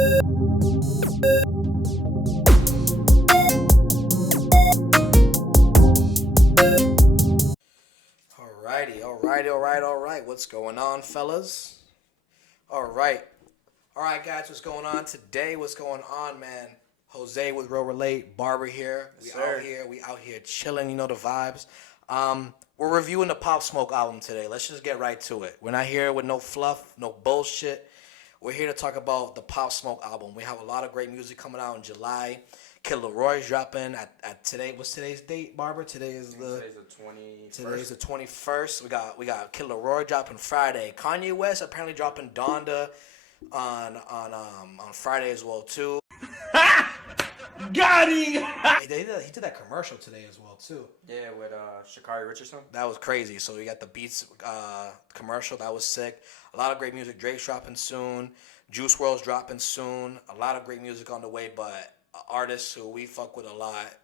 Alright. What's going on, fellas? Alright, guys. What's going on today? What's going on, man? Jose with Real Relate, Barber here. We out here chilling. You know the vibes. We're reviewing the Pop Smoke album today. Let's just get right to it. We're not here with no fluff, no bullshit. We're here to talk about the Pop Smoke album. We have a lot of great music coming out in July. Kid Leroy's dropping at today. What's today's date, Barber? Today's the 21st. Today's the 21st. We got Kid Leroy dropping Friday. Kanye West apparently dropping Donda on Friday as well too. Got him! He did that commercial today as well too. Yeah, with Sha'Carri Richardson. That was crazy. So we got the Beats commercial. That was sick. A lot of great music. Drake's dropping soon. Juice WRLD's dropping soon. A lot of great music on the way, but artists who we fuck with a lot,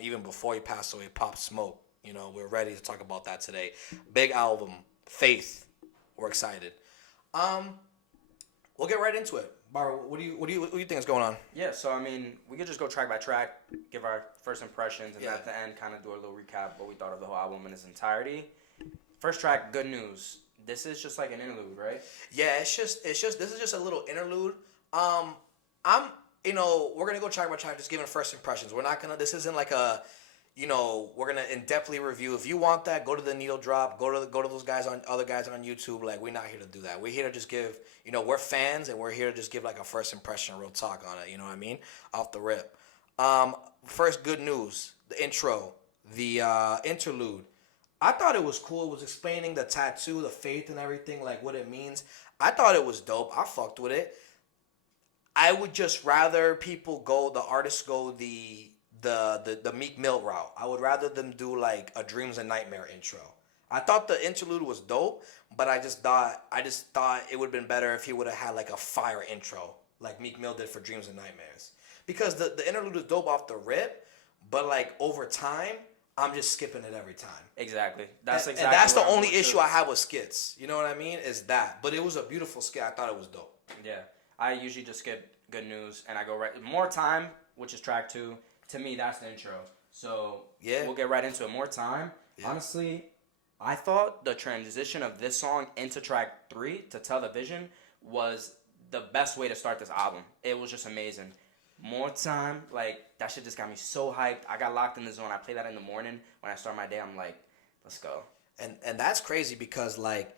even before he passed away, Pop Smoke. You know, we're ready to talk about that today. Big album, Faith. We're excited. We'll get right into it. Barber, what do you think is going on? Yeah, so I mean, we could just go track by track, give our first impressions, and at the end, kind of do a little recap of what we thought of the whole album in its entirety. First track, Good News. This is just like an interlude, right? Yeah, it's just this is just a little interlude. We're gonna go track by track, just giving first impressions. This isn't like a, we're gonna in-depthly review. If you want that, go to the Needle Drop, go to those other guys on YouTube. Like, we're not here to do that. We're here to just give, we're fans, and we're here to just give like a first impression, real talk on it. You know what I mean? Off the rip. First, Good News, the intro, the interlude. I thought it was cool. It was explaining the tattoo, the faith, and everything, like what it means. I thought it was dope. I fucked with it. I would just rather the artists go the Meek Mill route. I would rather them do like a Dreams and Nightmare intro. I thought the interlude was dope, but I just thought it would have been better if he would have had like a fire intro, like Meek Mill did for Dreams and Nightmares. Because the interlude is dope off the rip, but like over time, I'm just skipping it every time. Exactly. And that's the only issue I have with skits. You know what I mean? Is that. But it was a beautiful skit. I thought it was dope. Yeah. I usually just skip Good News and I go right. More Time, which is track 2. To me, that's the intro. So yeah, we'll get right into it. More Time. Yeah. Honestly, I thought the transition of this song into track 3 to Tell the Vision was the best way to start this album. It was just amazing. More Time, like, that shit just got me so hyped. I got locked in the zone. I play that in the morning when I start my day. I'm like, let's go. And that's crazy because, like,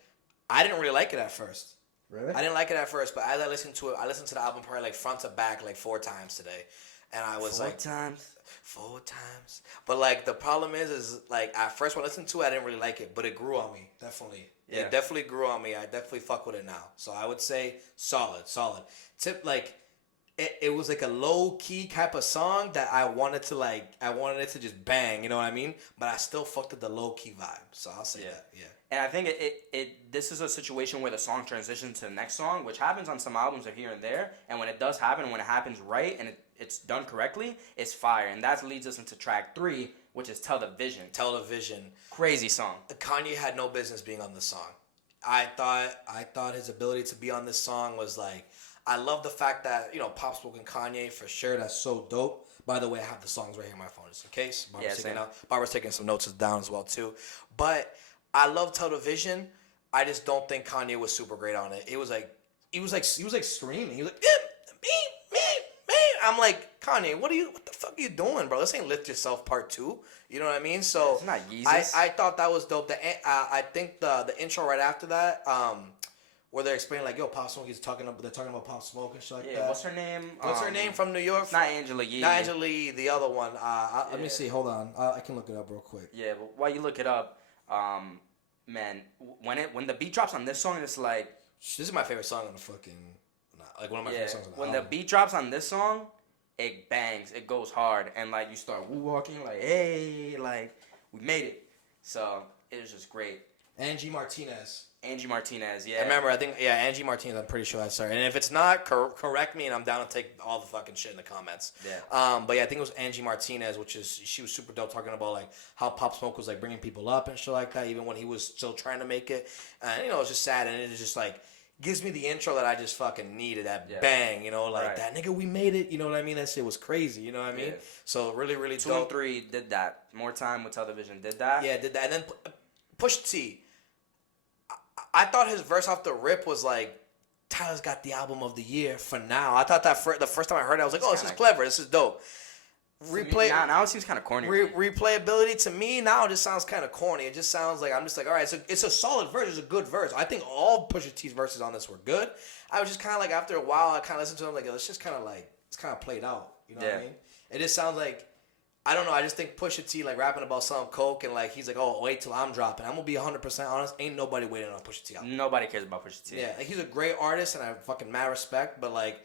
I didn't really like it at first. Really? I didn't like it at first, but as I listened to it, I listened to the album probably like front to back like 4 times today. And I was like... 4 times. But, like, the problem is like, at first when I listened to it, I didn't really like it, but it grew on me, definitely. Yeah. It definitely grew on me. I definitely fuck with it now. So I would say solid. Tip, like... It was like a low-key type of song that I wanted it to just bang, you know what I mean? But I still fucked with the low-key vibe, so I'll say that, yeah. And I think this is a situation where the song transitions to the next song, which happens on some albums or here and there, and when it does happen, when it happens right and it's done correctly, it's fire. And that leads us into track 3, which is Tell the Vision. Tell the Vision. Crazy song. Kanye had no business being on this song. I thought his ability to be on this song was like... I love the fact that, Pop Smoke and Kanye, for sure, that's so dope. By the way, I have the songs right here on my phone, just in case. Barber's taking some notes down as well, too. But I love Tell the Vision. I just don't think Kanye was super great on it. It was like, he was like screaming. He was like, me. I'm like, Kanye, what the fuck are you doing, bro? This ain't Lift Yourself Part 2. You know what I mean? So it's not Yeezus. I thought that was dope. I think the intro right after that, where they're explaining like, yo, Pop Smoke, they're talking about Pop Smoke and shit like that. Yeah, what's her name? What's her name from New York? It's not Angela Yee. Not Angela Yee, the other one. Let me see. Hold on. I can look it up real quick. Yeah, but while you look it up, man, when the beat drops on this song, it's like... This is my favorite song on the fucking... Like, one of my favorite songs on the album. When the beat drops on this song, it bangs. It goes hard. And, like, you start woo-walking, like, hey, like, we made it. So, it was just great. Angie Martinez, yeah. I remember, Angie Martinez, I'm pretty sure that's her. And if it's not, correct me, and I'm down to take all the fucking shit in the comments. Yeah. But yeah, I think it was Angie Martinez, she was super dope, talking about, like, how Pop Smoke was, like, bringing people up and shit like that, even when he was still trying to make it. And, it's just sad, and it's just, like, gives me the intro that I just fucking needed. That bang, you know, like that nigga, we made it. You know what I mean? That shit was crazy. You know what I mean? So really, really 2 and 3 did that. More Time with Television did that. Yeah, did that. And then Pusha T. I thought his verse off the rip was like, Tyler's got the album of the year for now. I thought that the first time I heard it, I was like, oh, this is clever. This is dope. Now it seems kind of corny. Replayability to me now just sounds kind of corny. It just sounds like I'm just like, all right, it's a solid verse. It's a good verse. I think all Pusha T's verses on this were good. I was just kind of like, after a while, I kind of listened to them like, it's just kind of like, it's kind of played out. You know what I mean? It just sounds like, I don't know. I just think Pusha T like rapping about some coke and like he's like, oh, wait till I'm dropping. I'm gonna be 100% honest. Ain't nobody waiting on Pusha T album. Nobody cares about Pusha T. Yeah, like, he's a great artist and I fucking mad respect, but like,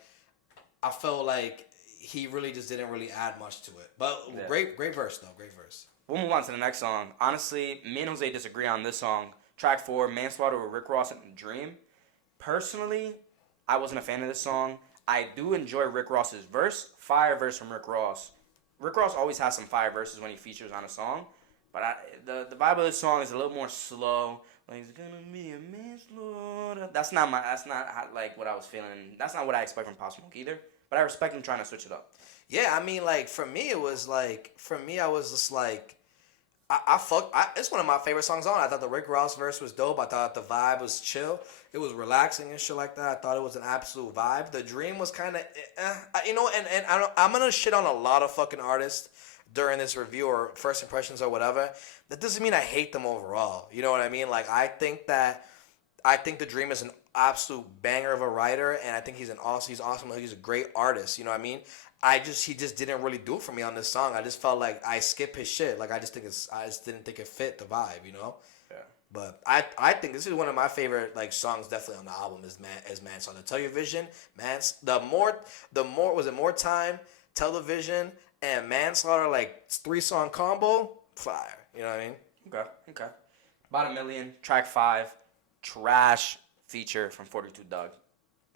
I felt like he really just didn't really add much to it. But great verse though. Great verse. We'll move on to the next song. Honestly, me and Jose disagree on this song. Track 4, Manslaughter with Rick Ross and Dream. Personally, I wasn't a fan of this song. I do enjoy Rick Ross's verse. Fire verse from Rick Ross. Rick Ross always has some fire verses when he features on a song. But the vibe of this song is a little more slow. Like, it's gonna be a manslaughter. That's not like what I was feeling. That's not what I expect from Pop Smoke either. But I respect him trying to switch it up. Yeah, I mean, like, for me, it was like, I was just like, it's one of my favorite songs on. I thought the Rick Ross verse was dope. I thought the vibe was chill. It was relaxing and shit like that. I thought it was an absolute vibe. The Dream was kind of, you know, and I'm going to shit on a lot of fucking artists during this review or first impressions or whatever. That doesn't mean I hate them overall. You know what I mean? Like, I think the Dream is an absolute banger of a writer, and I think he's awesome. He's a great artist. You know what I mean? He just didn't really do it for me on this song. I just felt like I skip his shit. Like I just didn't think it fit the vibe. You know? Yeah. But I think this is one of my favorite like songs definitely on the album is Manslaughter. Television, More Time, Television, and Manslaughter, like 3-song combo, fire. You know what I mean? Okay. About $1 million. Track 5. Trash feature from 42 Doug.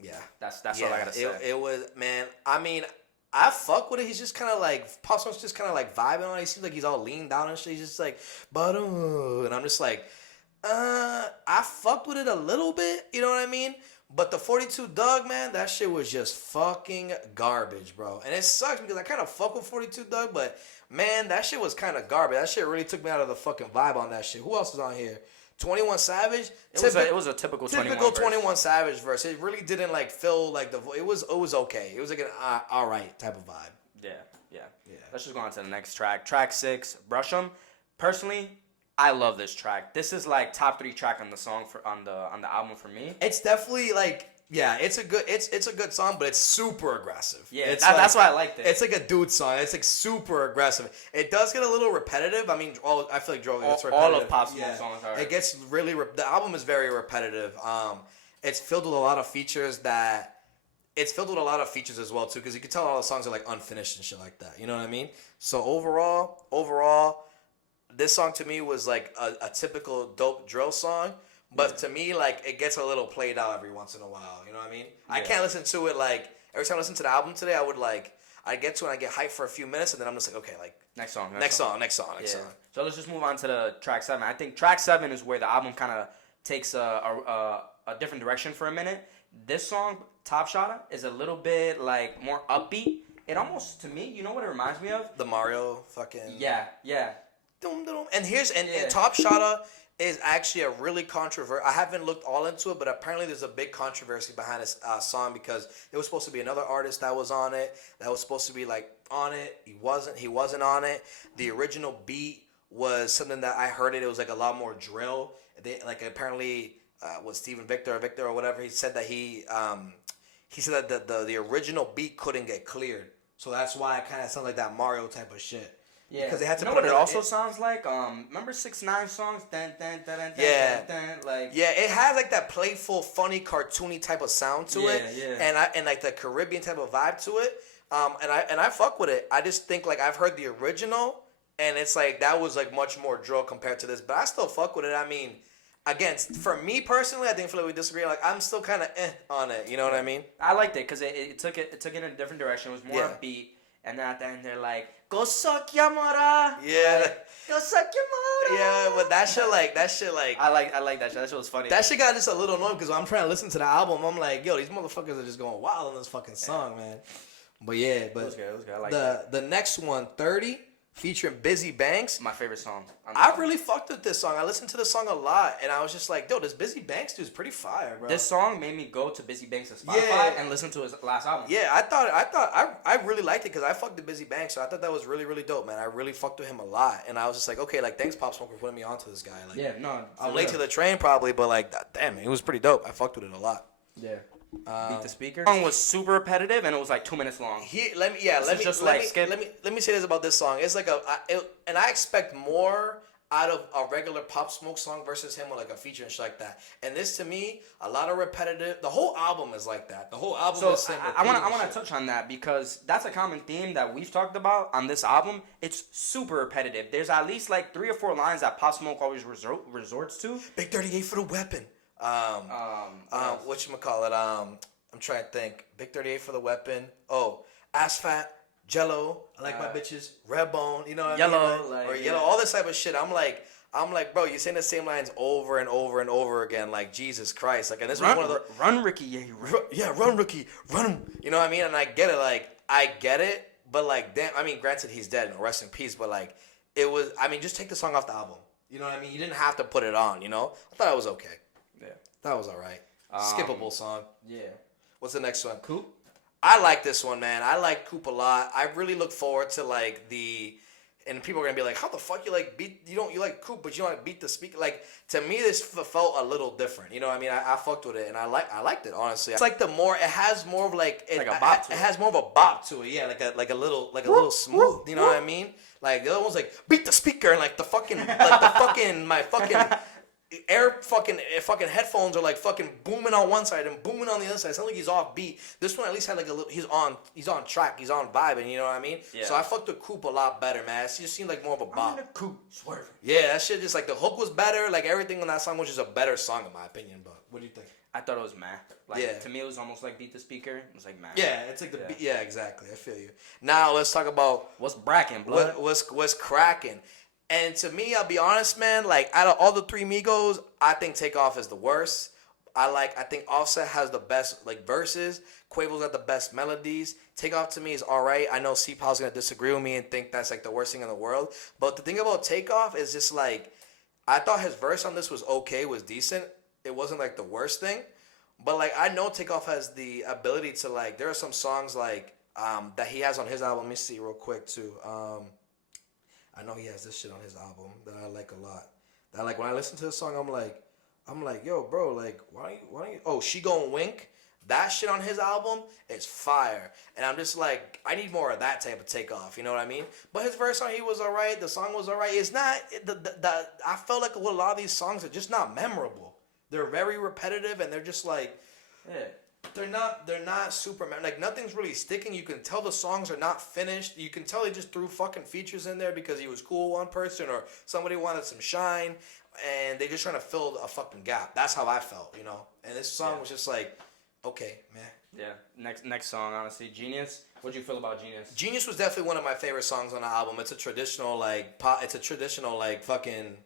Yeah. That's all I gotta say. It was, man, I mean, I fuck with it. He's just kind of like, Pop Smoke's just kind of like vibing on it. He seems like he's all leaned down and shit. He's just like, and I'm just like, I fucked with it a little bit. You know what I mean? But the 42 Doug, man, that shit was just fucking garbage, bro. And it sucks because I kind of fuck with 42 Doug, but man, that shit was kind of garbage. That shit really took me out of the fucking vibe on that shit. Who else is on here? 21 Savage. It was a typical 21 Savage verse. It really didn't like feel like it was okay. It was like an all right type of vibe. Yeah. Let's just go on to the next track. Track 6, Brush 'Em. Personally, I love this track. This is like top 3 track on the song on the album for me. It's definitely like, yeah, it's a good song, but it's super aggressive. Yeah, that's why I liked it. It's like a dude song. It's like super aggressive. It does get a little repetitive. I mean, I feel like Joe gets repetitive. All of Pop Smoke songs are. It gets really. The album is very repetitive. It's filled with a lot of features as well too, because you can tell all the songs are like unfinished and shit like that. You know what I mean? So overall, this song to me was like a typical dope drill song. But to me, like, it gets a little played out every once in a while. You know what I mean? Yeah. I can't listen to it, like, every time I listen to the album today, I get to it and I get hyped for a few minutes, and then I'm just like, okay, like, next song. So let's just move on to the track 7. I think track 7 is where the album kind of takes a different direction for a minute. This song, Top Shotta, is a little bit, like, more upbeat. It almost, to me, you know what it reminds me of? The Mario fucking... Yeah. And Top Shotta is actually a really controversial. I haven't looked all into it, but apparently there's a big controversy behind this song because it was supposed to be another artist that was on it. That was supposed to be like on it. He wasn't on it. The original beat was something that I heard it. It was like a lot more drill. They like apparently was Steven Victor or whatever. He said that he said that the original beat couldn't get cleared. So that's why it kind of sounded like that Mario type of shit. Yeah, because they had to. You know what it also sounds like? Remember 6ix9ine songs? Like. Yeah, it has like that playful, funny, cartoony type of sound to it. Yeah. And like the Caribbean type of vibe to it. And I fuck with it. I just think like I've heard the original, and it's like that was like much more drill compared to this, but I still fuck with it. I mean, again, for me personally, I think we disagree. Like I'm still kind of on it. You know what I mean? I liked it because it took it in a different direction. It was more upbeat. and then at the end they're like, "Go suck your mora." Yeah. Like, go suck your mora. Yeah, but that shit like I like that shit. That shit was funny. that shit got just a little annoying because I'm trying to listen to the album. I'm like, yo, these motherfuckers are just going wild on this fucking song, man. But yeah, It was good. I like the next one, 30, featuring Busy Banks. my favorite song. I really fucked with this song. I listened to the song a lot, and I was just like, yo, this Busy Banks dude's pretty fire, bro. This song made me go to Busy Banks' Spotify and listen to his last album. Yeah, I really liked it because I fucked with Busy Banks, so I thought that was really, really dope, man. I really fucked with him a lot, and I was just like, okay, like, thanks, Pop Smoke, for putting me onto this guy. Like, Yeah, no. I'm late to the train probably, but like, damn, it was pretty dope. I fucked with it a lot. Yeah. Beat the Speaker. The song was super repetitive and it was like 2 minutes long. Let me say this about this song. It's like and I expect more out of a regular Pop Smoke song versus him with like a feature and shit like that. And this to me, a lot of repetitive. The whole album is like that. The whole album is same. I want to touch on that because that's a common theme that we've talked about on this album. It's super repetitive. There's at least like 3 or 4 lines that Pop Smoke always resorts to. Big 38 for the weapon. Whatchamacallit? I'm trying to think. Big 38 for the weapon. Oh, Ass Fat, Jello. I like my bitches. Red Bone. You know what I mean? Like, or Yellow. All this type of shit. I'm like, bro, you're saying the same lines over and over and over again. Like, Jesus Christ. Like, and this was one of the... Run, Ricky. Yeah, run, Ricky. Run. You know what I mean? And I get it. Like, I get it. But, like, damn. I mean, granted, he's dead. And rest in peace. But, like, it was... I mean, just take the song off the album. You know what I mean? You didn't have to put it on, you know? I thought it was okay. Yeah. That was all right. Skippable song. Yeah. What's the next one? Coop? I like this one, man. I like Coop a lot. I really look forward to, like, and people are gonna be like, how the fuck you like Coop, but you don't like Beat the Speaker? Like, to me, this felt a little different. You know what I mean? I fucked with it, and I liked it, honestly. It's like it has more of like a bop to it. It has more of a bop to it, yeah, like a little smooth. You know what I mean? Like the other one's like Beat the Speaker, and like the fucking my fucking fucking headphones are like fucking booming on one side and booming on the other side. It's not like he's off beat. This one at least had like a little. He's on track. He's on vibing. You know what I mean? Yeah. So I fucked with Coop a lot better, man. It just seemed like more of a bop. I'm in a Coop swerving. Yeah, that shit just like the hook was better. Like everything on that song was just a better song in my opinion. But what do you think? I thought it was meh. Like, to me, it was almost like Beat the Speaker. It was like meh. Yeah, it's like yeah, exactly. I feel you. Now let's talk about what's bracking, blood. What's cracking. And to me, I'll be honest, man, like, out of all the 3 Migos, I think Takeoff is the worst. I think Offset has the best, like, verses. Quavo's got the best melodies. Takeoff, to me, is all right. I know C-Pow's going to disagree with me and think that's, like, the worst thing in the world. But the thing about Takeoff is just, like, I thought his verse on this was okay, was decent. It wasn't, like, the worst thing. But, like, I know Takeoff has the ability to, like, there are some songs, like, that he has on his album. Let me see real quick, too. I know he has this shit on his album that I like a lot. That like when I listen to the song, I'm like, yo, bro, like, why don't you? Oh, She Gon' Wink. That shit on his album is fire, and I'm just like, I need more of that type of Takeoff. You know what I mean? But his verse on he was alright. The song was alright. It's not I felt like a lot of these songs are just not memorable. They're very repetitive, and they're just like, yeah. They're not super, like, nothing's really sticking. You can tell the songs are not finished. You can tell he just threw fucking features in there because he was cool with one person or somebody wanted some shine, and they just trying to fill a fucking gap. That's how I felt, you know. And this song was just like, okay, man. Yeah. Next song, honestly, Genius. What'd you feel about Genius? Genius was definitely one of my favorite songs on the album. It's a traditional like fucking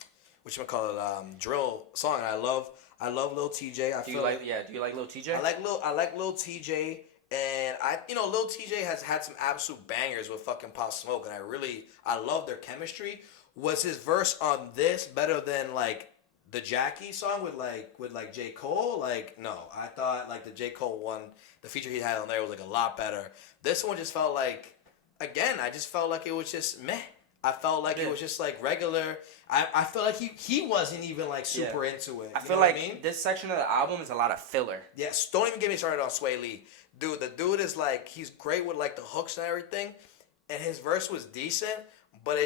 whatchamacallit, drill song, and I love Lil TJ. Do you like Lil TJ? I like Lil TJ, and Lil TJ has had some absolute bangers with fucking Pop Smoke, and I love their chemistry. Was his verse on this better than like the Jackie song with J. Cole? Like, no. I thought like the J. Cole one, the feature he had on there was like a lot better. This one just felt like, again, I just felt like it was just meh. I felt like it was just like regular. I feel like he wasn't even like super into it. I feel like this section of the album is a lot of filler. Yes, don't even get me started on Sway Lee. Dude, the dude is like, he's great with like the hooks and everything. And his verse was decent. But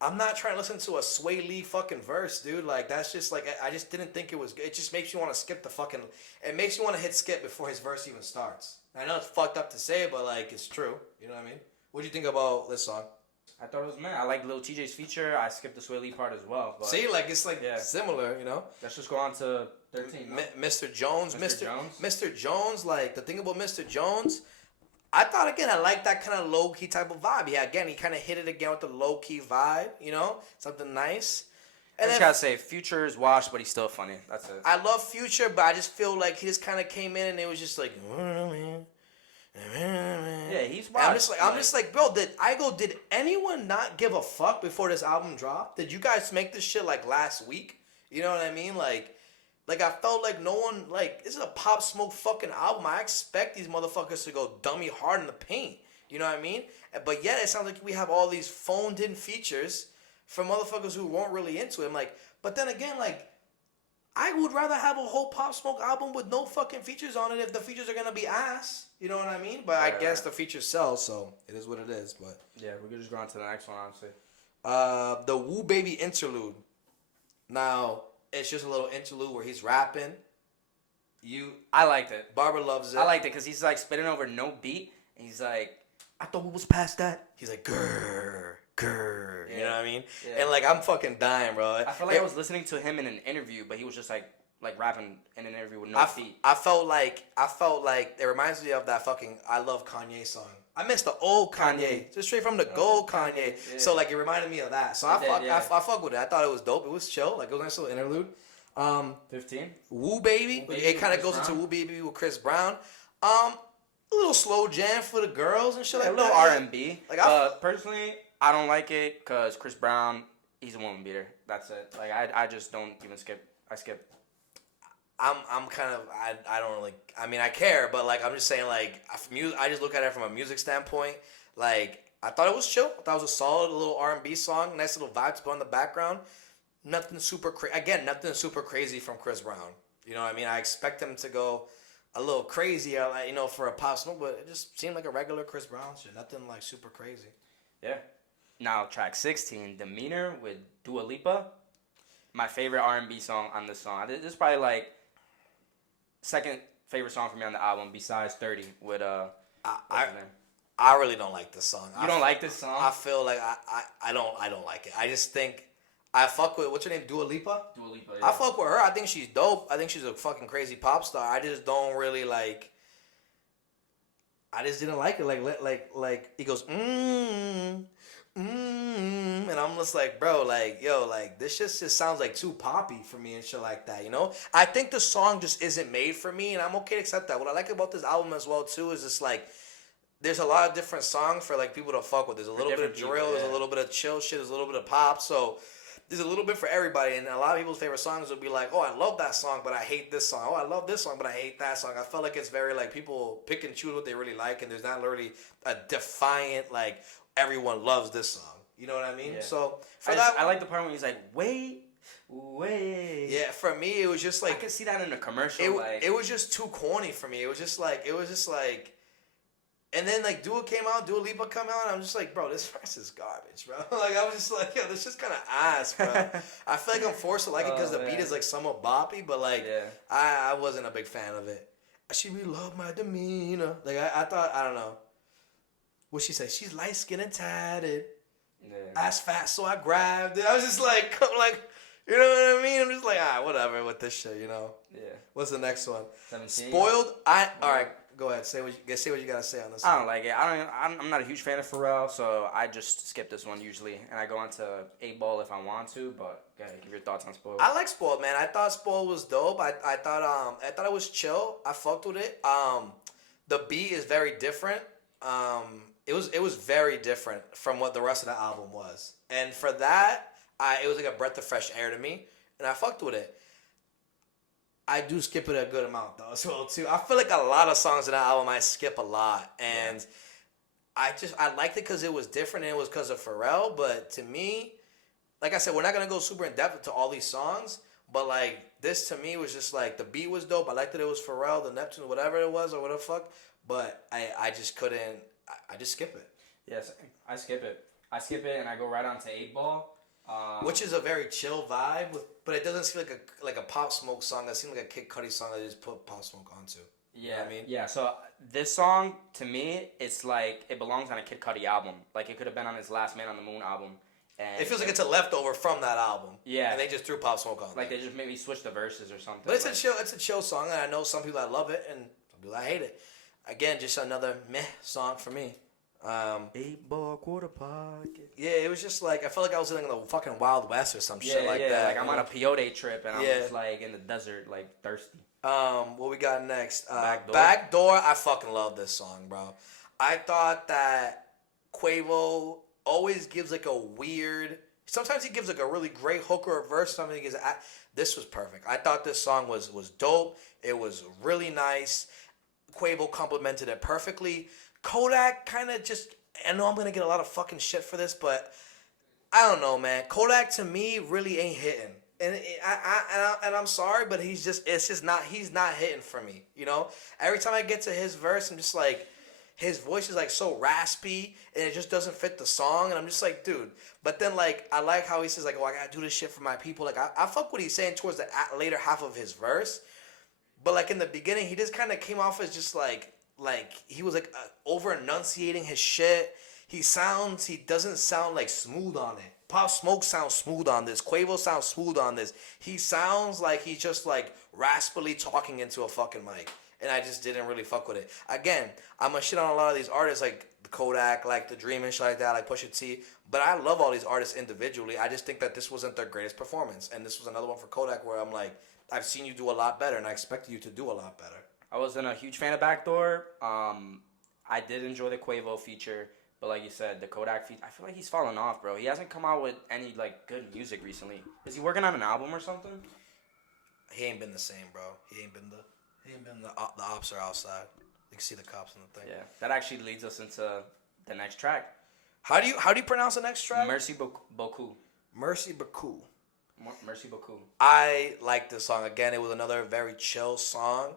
I'm not trying to listen to a Sway Lee fucking verse, dude. Like, that's just like, I just didn't think it was good. It just makes you want to skip it makes you want to hit skip before his verse even starts. I know it's fucked up to say, but like, it's true. You know what I mean? What do you think about this song? I thought it was meh. I like Lil TJ's feature. I skipped the Sway Lee part as well. But see, like, it's like similar, you know? Let's just go on to 13. No? Mr. Jones. Mr. Jones, like, the thing about Mr. Jones, I thought again, I like that kind of low key type of vibe. Yeah, again, he kind of hit it again with the low key vibe. You know, something nice. I just gotta say, Future is washed, but he's still funny. That's it. I love Future, but I just feel like he just kind of came in and it was just like, yeah, he's washed. I'm just like, bro, did anyone not give a fuck before this album dropped? Did you guys make this shit like last week? You know what I mean? Like I felt like no one, like, this is a Pop Smoke fucking album. I expect these motherfuckers to go dummy hard in the paint. You know what I mean? But yet it sounds like we have all these phoned in features from motherfuckers who weren't really into him. Like, but then again, like, I would rather have a whole Pop Smoke album with no fucking features on it if the features are gonna be ass. You know what I mean? But I guess the features sell, so it is what it is. But yeah, we could just go on to the next one, honestly. The Woo Baby interlude. Now, it's just a little interlude where he's rapping. I liked it. Barber loves it. I liked it because he's like spitting over no beat, and he's like, I thought we was past that. He's like, grrr. Yeah. You know what I mean? Yeah. And like, I'm fucking dying, bro. I felt like I was listening to him in an interview, but he was just like rapping in an interview with no feet. I felt like it reminds me of that fucking I Love Kanye song. I miss the old Kanye. Just straight from the gold Kanye. Yeah. So like, it reminded me of that. So I fuck with it. I thought it was dope. It was chill. Like, it was a nice little interlude. 15. Woo Baby. It kind of goes into Woo Baby with Chris Brown. A little slow jam for the girls and shit like that. A little R&B. Like, personally, I don't like it because Chris Brown, he's a woman beater. That's it. Like, I just don't even skip. I skip. I'm kind of, I don't really, I mean, I care, but like, I'm just saying, like, I just look at it from a music standpoint. Like, I thought it was chill. I thought it was a solid little R&B song. Nice little vibe to put in the background. Nothing super nothing super crazy from Chris Brown. You know what I mean? I expect him to go a little crazy, you know, for a Pop Smoke, but it just seemed like a regular Chris Brown shit. Nothing like super crazy. Yeah. Now, track 16, Demeanor with Dua Lipa. My favorite R&B song on this song. This is probably like second favorite song for me on the album besides 30 with I really don't like this song. You don't like this song? I feel like I don't like it. I just think I fuck with, what's her name, Dua Lipa? Dua Lipa, yeah. I fuck with her. I think she's dope. I think she's a fucking crazy pop star. I just don't really like, I just didn't like it. Like he goes, and I'm just like, bro, like, yo, like, this just sounds like too poppy for me and shit like that, you know? I think the song just isn't made for me, and I'm okay to accept that. What I like about this album as well, too, is just, like, there's a lot of different songs for, like, people to fuck with. There's a little bit of drill, there's a little bit of chill shit, there's a little bit of pop, so there's a little bit for everybody, and a lot of people's favorite songs would be like, oh, I love that song, but I hate this song. Oh, I love this song, but I hate that song. I felt like it's very, like, people pick and choose what they really like, and there's not really a defiant, like, everyone loves this song. You know what I mean? Yeah. So I like the part when he's like, wait. Yeah, for me it was just like, I could see that in a commercial. It was just too corny for me. It was just like, and then like Dua Lipa come out, and I'm just like, bro, this verse is garbage, bro. Like, I was just like, yo, this is kind of ass, bro. I feel like I'm forced to like it because the beat is like somewhat boppy, but like, I wasn't a big fan of it. She really loved my demeanor. Like, I thought, I don't know. What she say? She's light skinned and tatted. Yeah. Ass fat, so I grabbed it. I was just like, you know what I mean? I'm just like, whatever with this shit, you know? Yeah. What's the next one? 17. Spoiled. All right, go ahead. Say what you gotta say on this. I don't like it. I'm not a huge fan of Pharrell, so I just skip this one usually, and I go on to 8-Ball if I want to. But go ahead, give your thoughts on Spoiled. I like Spoiled, man. I thought Spoiled was dope. I thought it was chill. I fucked with it. The beat is very different. It was very different from what the rest of the album was. And for that, it was like a breath of fresh air to me. And I fucked with it. I do skip it a good amount, though, as well, too. I feel like a lot of songs in that album I skip a lot. And I liked it because it was different and it was because of Pharrell. But to me, like I said, we're not going to go super in-depth into all these songs. But, like, this to me was just, like, the beat was dope. I liked that it was Pharrell, the Neptune, whatever it was, or whatever the fuck. But I just couldn't... I just skip it. Yes, I skip it. I skip it and I go right on to 8-Ball. Which is a very chill vibe, but it doesn't seem like a Pop Smoke song. It seems like a Kid Cudi song that they just put Pop Smoke onto. You know what I mean? Yeah, so this song, to me, it's like it belongs on a Kid Cudi album. Like, it could have been on his Last Man on the Moon album. And it feels like it's a leftover from that album. Yeah. And they just threw Pop Smoke on. Like, they just maybe switched the verses or something. But it's a chill song, and I know some people that love it, and some people that hate it. again, just another meh song for me. 8-ball quarter pocket. Yeah, it was just like I felt like I was in the fucking Wild West or some shit like that. Like I'm on a peyote trip and I'm just like in the desert, like thirsty. What we got next? Backdoor. I fucking love this song, bro. I thought that Quavo always gives like a weird. Sometimes he gives like a really great hook or a verse. Something he gives. This was perfect. I thought this song was dope. It was really nice. Quavo complimented it perfectly. Kodak kind of just. I know I'm gonna get a lot of fucking shit for this, but I don't know, man. Kodak to me really ain't hitting. And I'm sorry, but he's not hitting for me, you know? Every time I get to his verse, I'm just like, his voice is like so raspy and it just doesn't fit the song. And I'm just like, dude. But then like, I like how he says like, oh, I gotta do this shit for my people. Like, I fuck what he's saying towards the later half of his verse. But like in the beginning, he just kind of came off as just like he was like over enunciating his shit. He doesn't sound like smooth on it. Pop Smoke sounds smooth on this. Quavo sounds smooth on this. He sounds like he's just like raspily talking into a fucking mic. And I just didn't really fuck with it. Again, I'm gonna shit on a lot of these artists like Kodak, like The Dream and shit like that, like Pusha T. But I love all these artists individually. I just think that this wasn't their greatest performance. And this was another one for Kodak where I'm like, I've seen you do a lot better and I expected you to do a lot better. I wasn't a huge fan of Backdoor. I did enjoy the Quavo feature. But like you said, the Kodak feat, I feel like he's fallen off, bro. He hasn't come out with any like good music recently. Is he working on an album or something? He ain't been the same, bro. He ain't been the ops are outside. You can see the cops in the thing. Yeah, that actually leads us into the next track. How do you pronounce the next track? Merci beaucoup. Merci beaucoup. Merci beaucoup. I like this song. Again, it was another very chill song.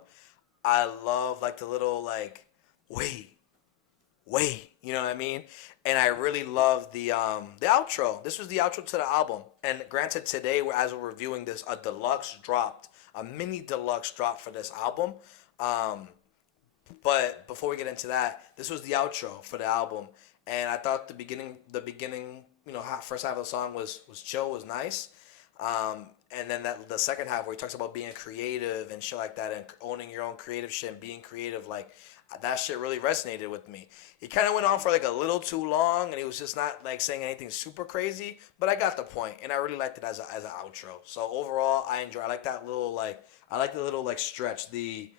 I love like the little like wait, you know what I mean? And I really love the outro. This was the outro to the album. And granted, today, as we're reviewing this, a mini deluxe dropped for this album. But before we get into that, this was the outro for the album. And I thought the beginning, you know, first half of the song was chill, was nice. And then the second half where he talks about being creative and shit like that and owning your own creative shit and being creative, like, that shit really resonated with me. He kind of went on for like a little too long, and he was just not like saying anything super crazy. But I got the point, and I really liked it as an outro. So overall, I like that little like stretch, the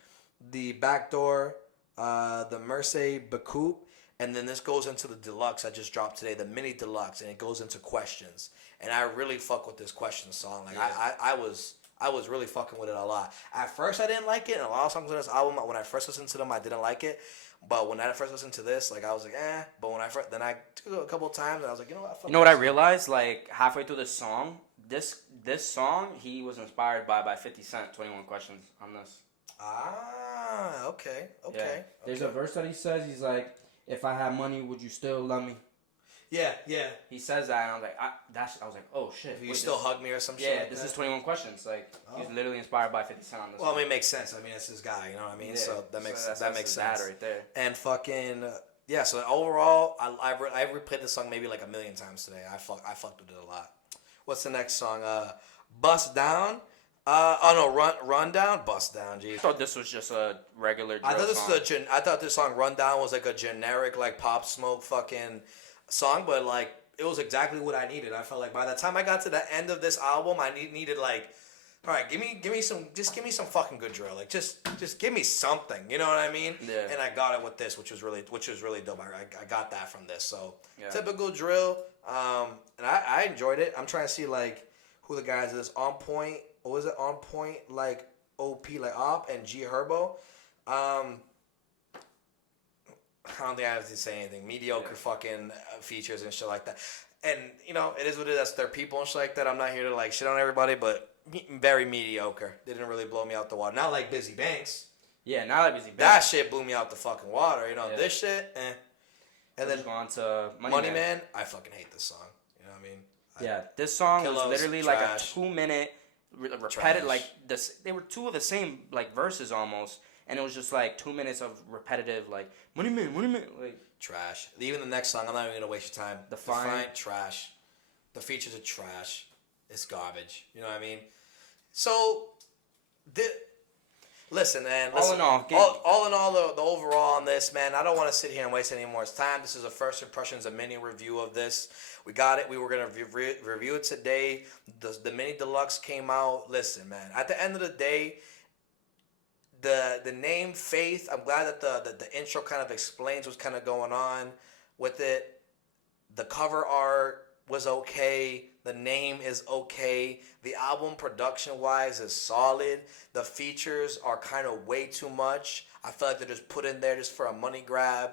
backdoor, the Merce Bacoup, and then this goes into the deluxe I just dropped today, the mini deluxe, and it goes into questions. And I really fuck with this question song. Like I was really fucking with it a lot. At first, I didn't like it, and a lot of songs on this album, when I first listened to them, I didn't like it. But when I first listened to this, like, I was like, eh. But then I took it a couple of times, and I was like, you know what? You know what I realized? Like, halfway through this song, this song, he was inspired by 50 Cent, 21 Questions on this. Ah, okay. Yeah. There's a verse that he says, he's like, if I had money, would you still love me? Yeah. He says that, and I was like, I was like, oh shit. You still hug me or some shit? Yeah, this is 21 Questions. Like, he's literally inspired by 50 Cent on this. Well, I mean, it makes sense. I mean, it's his guy. You know what I mean? Yeah. So that makes sense. Right there. And fucking yeah. So overall, I replayed this song maybe like a million times today. I fucked with it a lot. What's the next song? Bust Down. Run Down. Bust Down. Geez. I thought this was just a regular drill song. I thought this song Run Down was like a generic like Pop Smoke fucking song, but like it was exactly what I needed. I felt like by the time I got to the end of this album, I needed like, all right, give me some fucking good drill. Like just give me something. You know what I mean? Yeah. And I got it with this, which was really dope. I got that from this. So typical drill. And I enjoyed it. I'm trying to see like who the guys is. On Point. What was it? On Point like OP like Op and G Herbo. I don't think I have to say anything. Mediocre fucking features and shit like that. And, you know, it is what it is. That's their people and shit like that. I'm not here to, like, shit on everybody, but very mediocre. They didn't really blow me out the water. Not like Busy Banks. Yeah, not like Busy Banks. That shit blew me out the fucking water. You know, this shit, And then go on to Money Man. I fucking hate this song. You know what I mean? This song was literally like a 2-minute repetitive, like, they were two of the same, like, verses almost. And it was just like 2 minutes of repetitive, like, money man, like trash. Even the next song, I'm not even gonna waste your time. Define trash. The features are trash. It's garbage. You know what I mean? So, Listen, man. All Listen, in all, all in all, the overall on this, man. I don't want to sit here and waste any more time. This is a first impressions, a mini review of this. We got it. We were gonna review it today. The mini deluxe came out. Listen, man. At the end of the day, the name Faith. I'm glad that the intro kind of explains what's kind of going on with it. The cover art was okay. The name is okay. The album production wise is solid. The features are kind of way too much. I feel like they're just put in there just for a money grab.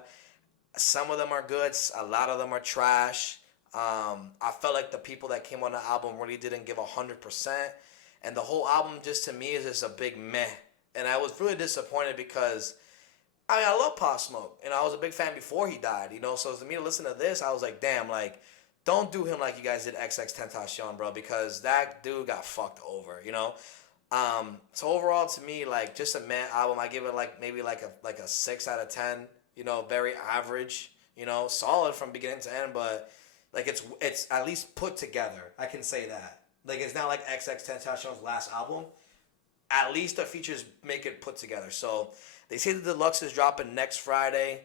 Some of them are good. A lot of them are trash. I felt like the people that came on the album really didn't give 100%. And the whole album just to me is just a big meh. And I was really disappointed because I mean, I love Pop Smoke, and I was a big fan before he died, you know. So to me to listen to this, I was like, damn, like, don't do him like you guys did XXXTentacion, bro, because that dude got fucked over, you know. So overall, to me, like, just a meh album. I give it like maybe like a 6 out of 10, you know, very average, you know, solid from beginning to end, but like it's at least put together. I can say that. Like, it's not like XXXTentacion's last album. At least the features make it put together. So they say the deluxe is dropping next Friday.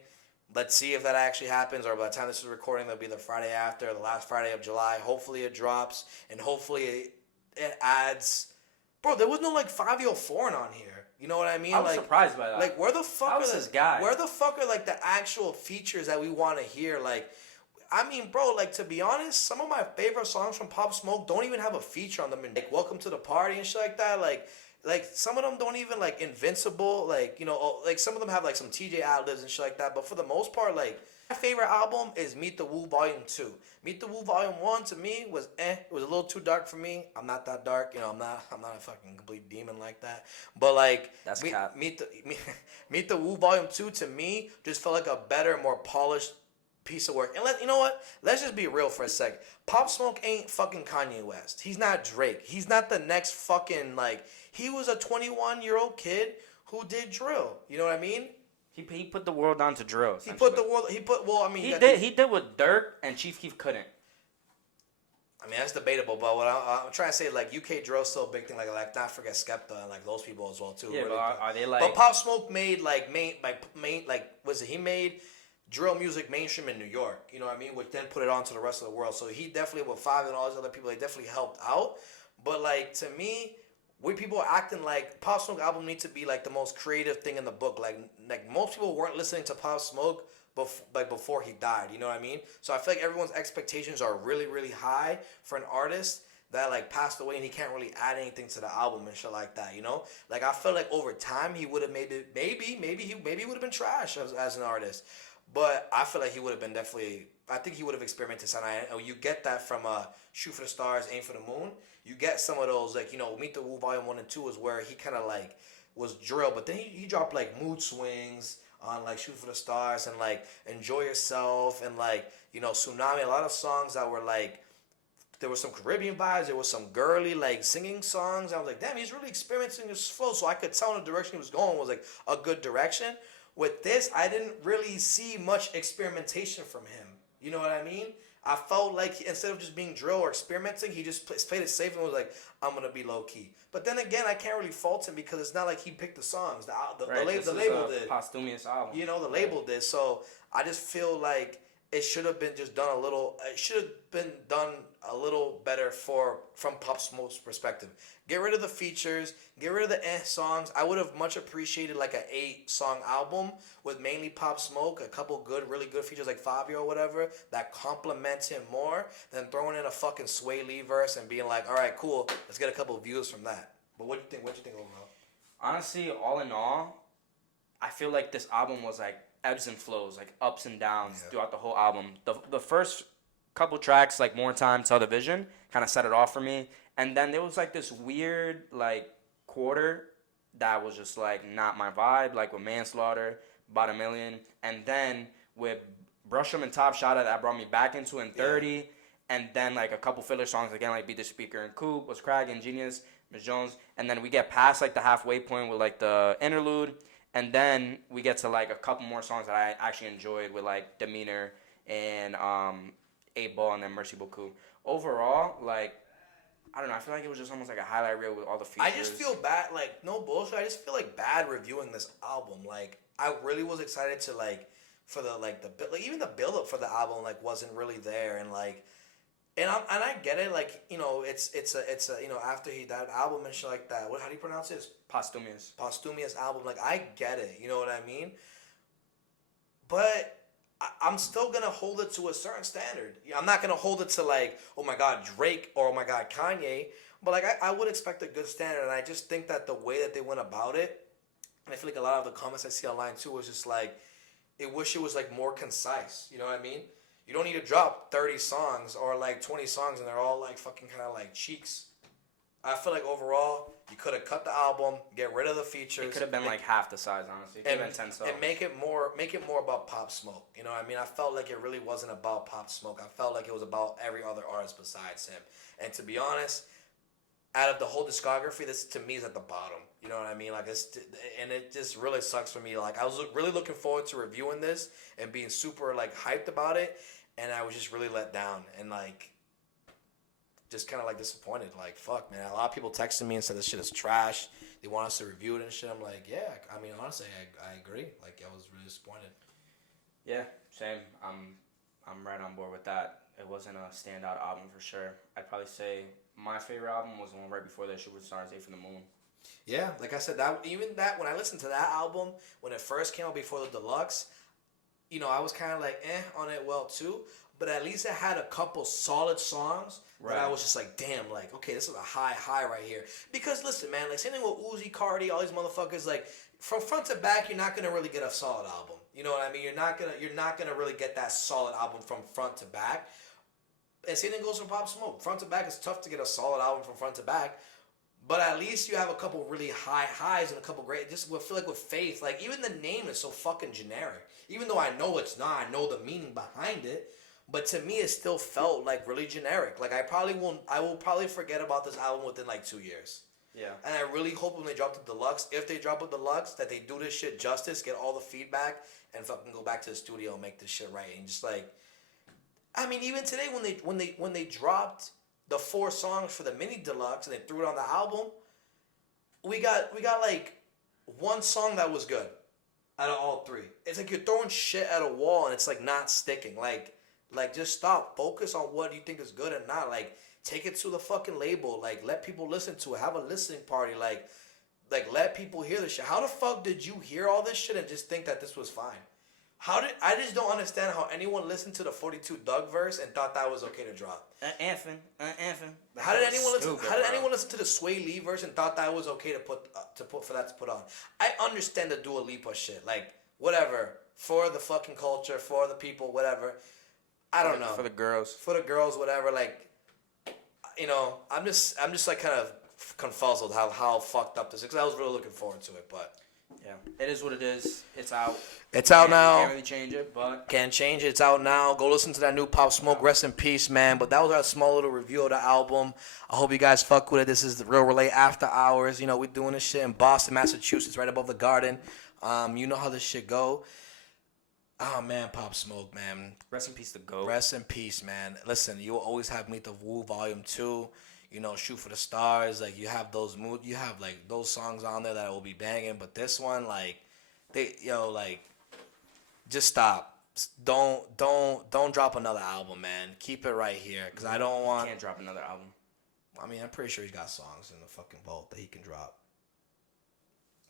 Let's see if that actually happens, or by the time this is recording, that'll be the Friday after, the last Friday of July. Hopefully it drops, and hopefully it adds. Bro, there was no like Fabio Foreign on here. You know what I mean? I was surprised by that. Like, where the fuck are this guy? Where the fuck are like the actual features that we want to hear? Like, I mean, bro, like, to be honest, some of my favorite songs from Pop Smoke don't even have a feature on them. Like, Welcome to the Party and shit like that. Like some of them don't even like Invincible, like, you know, like some of them have like some TJ ad-libs and shit like that. But for the most part, like, my favorite album is Meet the Woo Volume 2. Meet the Woo Volume 1 to me was It was a little too dark for me. I'm not that dark, you know. I'm not a fucking complete demon like that. But like, that's Meet the Woo Volume 2 to me just felt like a better, more polished piece of work. And you know what? Let's just be real for a sec. Pop Smoke ain't fucking Kanye West. He's not Drake. He's not the next fucking, like, he was a 21-year-old kid who did drill. You know what I mean? He put the world on to drill. He put, well, I mean. He did what Dirk and Chief Keef couldn't. I mean, that's debatable, but what I'm trying to say, like, UK drill's still a big thing. Like not forget Skepta and, like, those people as well, too. Yeah, really, but are they, like. But Pop Smoke made, he made drill music mainstream in New York, you know what I mean? Which then put it on to the rest of the world. So he definitely, with Five and all these other people, they definitely helped out. But, like, to me, we people are acting like Pop Smoke album needs to be like the most creative thing in the book. Like most people weren't listening to Pop Smoke before he died. You know what I mean? So I feel like everyone's expectations are really, really high for an artist that like passed away and he can't really add anything to the album and shit like that. You know? Like I feel like over time he would have maybe he would have been trash as an artist. But I feel like he would have been definitely. I think he would have experimented something. You get that from Shoot for the Stars, Aim for the Moon. You get some of those, like, you know, Meet the Woo Volume 1 and 2 is where he kind of like was drill, but then he dropped like Mood Swings on like Shoot for the Stars and like Enjoy Yourself and like, you know, Tsunami. A lot of songs that were like, there was some Caribbean vibes, there was some girly like singing songs. I was like, damn, he's really experimenting his flow. So I could tell the direction he was going was like a good direction. With this, I didn't really see much experimentation from him. You know what I mean? I felt like instead of just being drill or experimenting, he just played it safe and was like, I'm going to be low-key. But then again, I can't really fault him because it's not like he picked the songs. The label did. Posthumous album. You know, the label did. So I just feel like it should have been just done it should have been done a little better from Pop Smoke's perspective. Get rid of the features, get rid of the songs. I would have much appreciated like an 8-song album with mainly Pop Smoke, a couple really good features like Fabio or whatever that complements him more than throwing in a fucking Sway Lee verse and being like, all right, cool, let's get a couple views from that. But what do you think overall? Honestly, all in all, I feel like this album was like ebbs and flows, like ups and downs throughout the whole album. The first couple tracks, like More Time, Television, kind of set it off for me. And then there was like this weird like quarter that was just like not my vibe, like with Manslaughter, About a Million. And then with Brush 'Em and Top Shotta, that brought me back into in 30. Yeah. And then like a couple filler songs again, like Beat the Speaker and Coop, Was Crackin', Genius, Ms. Jones. And then we get past like the halfway point with like the interlude. And then we get to like a couple more songs that I actually enjoyed with like Demeanor and 8 Ball and then Merci Beaucoup. Overall, like, I don't know. I feel like it was just almost like a highlight reel with all the features. I just feel bad, like, no bullshit. I just feel like bad reviewing this album. Like, I really was excited to like for the like even the build up for the album like wasn't really there, and like, and I get it. Like, you know, it's a you know, after that album and shit like that. How do you pronounce it? It's posthumous album. Like, I get it. You know what I mean? But I'm still gonna hold it to a certain standard. I'm not gonna hold it to like, oh my god, Drake or oh my god, Kanye. But like, I would expect a good standard, and I just think that the way that they went about it, and I feel like a lot of the comments I see online too was just like, it wish it was like more concise. You know what I mean? You don't need to drop 30 songs or like 20 songs and they're all like fucking kind of like cheeks. I feel like overall, you could have cut the album, get rid of the features. It could have been like half the size, honestly. It could have been 10 songs. And make it more about Pop Smoke. You know what I mean? I felt like it really wasn't about Pop Smoke. I felt like it was about every other artist besides him. And to be honest, out of the whole discography, this to me is at the bottom. You know what I mean? Like, and it just really sucks for me. Like, I was really looking forward to reviewing this and being super like hyped about it, and I was just really let down and like just kind of like disappointed. Like, fuck, man. A lot of people texted me and said this shit is trash. They want us to review it and shit. I'm like, yeah. I mean, honestly, I agree. Like, I was really disappointed. Yeah, same. I'm right on board with that. It wasn't a standout album for sure. I'd probably say my favorite album was the one right before that, Shit with Stars, 8 from the Moon. Yeah, like I said, that when I listened to that album, when it first came out before the deluxe, you know, I was kind of like on it well too. But at least it had a couple solid songs that I was just like, damn, like, okay, this is a high right here. Because listen, man, like same thing with Uzi, Cardi, all these motherfuckers, like from front to back, you're not gonna really get a solid album. You know what I mean? You're not gonna really get that solid album from front to back. And same thing goes for Pop Smoke. Front to back, it's tough to get a solid album from front to back. But at least you have a couple really high highs and a couple great. Just I feel like with Faith, like even the name is so fucking generic. Even though I know it's not, I know the meaning behind it. But to me, it still felt like really generic. Like I will probably forget about this album within like 2 years. Yeah. And I really hope when they drop the deluxe, if they drop a deluxe, that they do this shit justice, get all the feedback, and fucking go back to the studio and make this shit right. And just like, I mean, even today when they dropped the 4 songs for the mini deluxe and they threw it on the album, we got like one song that was good out of all 3. It's like you're throwing shit at a wall and it's like not sticking. Like just stop. Focus on what you think is good and not. Like, take it to the fucking label. Like, let people listen to it. Have a listening party. Like let people hear this shit. How the fuck did you hear all this shit and just think that this was fine? I just don't understand how anyone listened to the 42 Doug verse and thought that was okay to drop. Anthem. How did anyone listen to the Sway Lee verse and thought that was okay to put on? I understand the Dua Lipa shit. Like, whatever, for the fucking culture, for the people, whatever. I don't know. For the girls, whatever. Like, you know, I'm just like kind of confuzzled how fucked up this is, because I was really looking forward to it, but. Yeah, it is what it is. It's out. It's out now. Can't really change it, but can't change it. It's out now. Go listen to that new Pop Smoke. Rest in peace, man. But that was our small little review of the album. I hope you guys fuck with it. This is the Real Relate After Hours. You know, we're doing this shit in Boston, Massachusetts, right above the Garden. You know how this shit go. Oh man, Pop Smoke, man. Rest in peace to GOAT. Rest in peace, man. Listen, you will always have Meet the Woo Volume 2. You know, Shoot for the Stars. Like, you have those you have like those songs on there that will be banging. But this one, like, just stop. Don't drop another album, man. Keep it right here, because I don't want. Can't drop another album. I mean, I'm pretty sure he's got songs in the fucking vault that he can drop.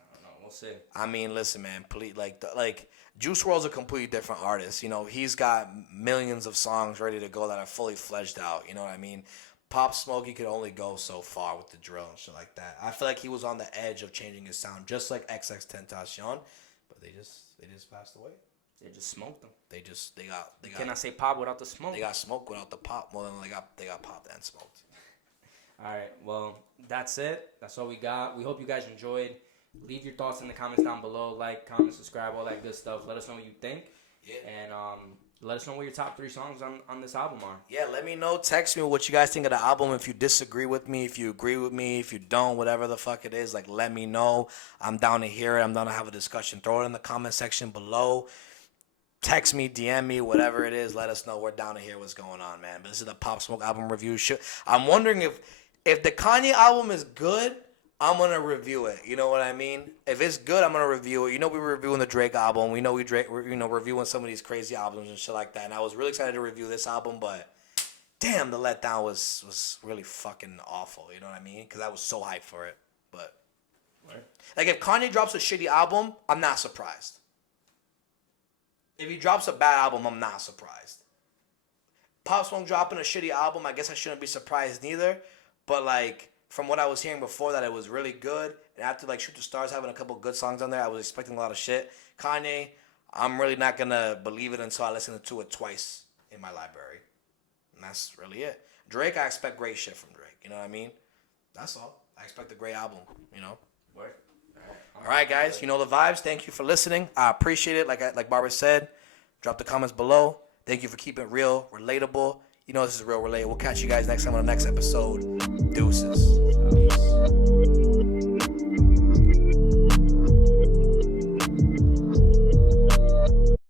I don't know. We'll see. I mean, listen, man. Please, like Juice WRLD's a completely different artist. You know, he's got millions of songs ready to go that are fully fledged out. You know what I mean? Pop Smoke, he could only go so far with the drill and shit like that. I feel like he was on the edge of changing his sound, just like XXXTentacion, but they just passed away. They just smoked them. They got. Can I say pop without the smoke? They got smoke without the pop. Well, then they got popped and smoked. All right. Well, that's it. That's all we got. We hope you guys enjoyed. Leave your thoughts in the comments down below. Like, comment, subscribe, all that good stuff. Let us know what you think. Yeah. And let us know what your top 3 songs on this album are. Yeah, let me know. Text me what you guys think of the album. If you disagree with me, if you agree with me, if you don't, whatever the fuck it is, like, let me know. I'm down to hear it. I'm down to have a discussion. Throw it in the comment section below. Text me, DM me, whatever it is. Let us know. We're down to hear what's going on, man. But this is the Pop Smoke album review. I'm wondering if if the Kanye album is good, I'm gonna review it. You know what I mean? If it's good, I'm gonna review it. You know, we were reviewing the Drake album. We know we're reviewing some of these crazy albums and shit like that. And I was really excited to review this album, but damn, the letdown was really fucking awful. You know what I mean? Because I was so hyped for it. But like, if Kanye drops a shitty album, I'm not surprised. If he drops a bad album, I'm not surprised. Pop Smoke dropping a shitty album, I guess I shouldn't be surprised neither. But like, from what I was hearing before, that it was really good. And after like Shoot the Stars having a couple good songs on there, I was expecting a lot of shit. Kanye, I'm really not gonna believe it until I listen to it twice in my library. And that's really it. Drake, I expect great shit from Drake. You know what I mean? That's all. I expect a great album, you know? All right, guys. You know the vibes. Thank you for listening. I appreciate it. Like Barber said, drop the comments below. Thank you for keeping it real, relatable. You know this is Real Relate. We'll catch you guys next time on the next episode. Deuces.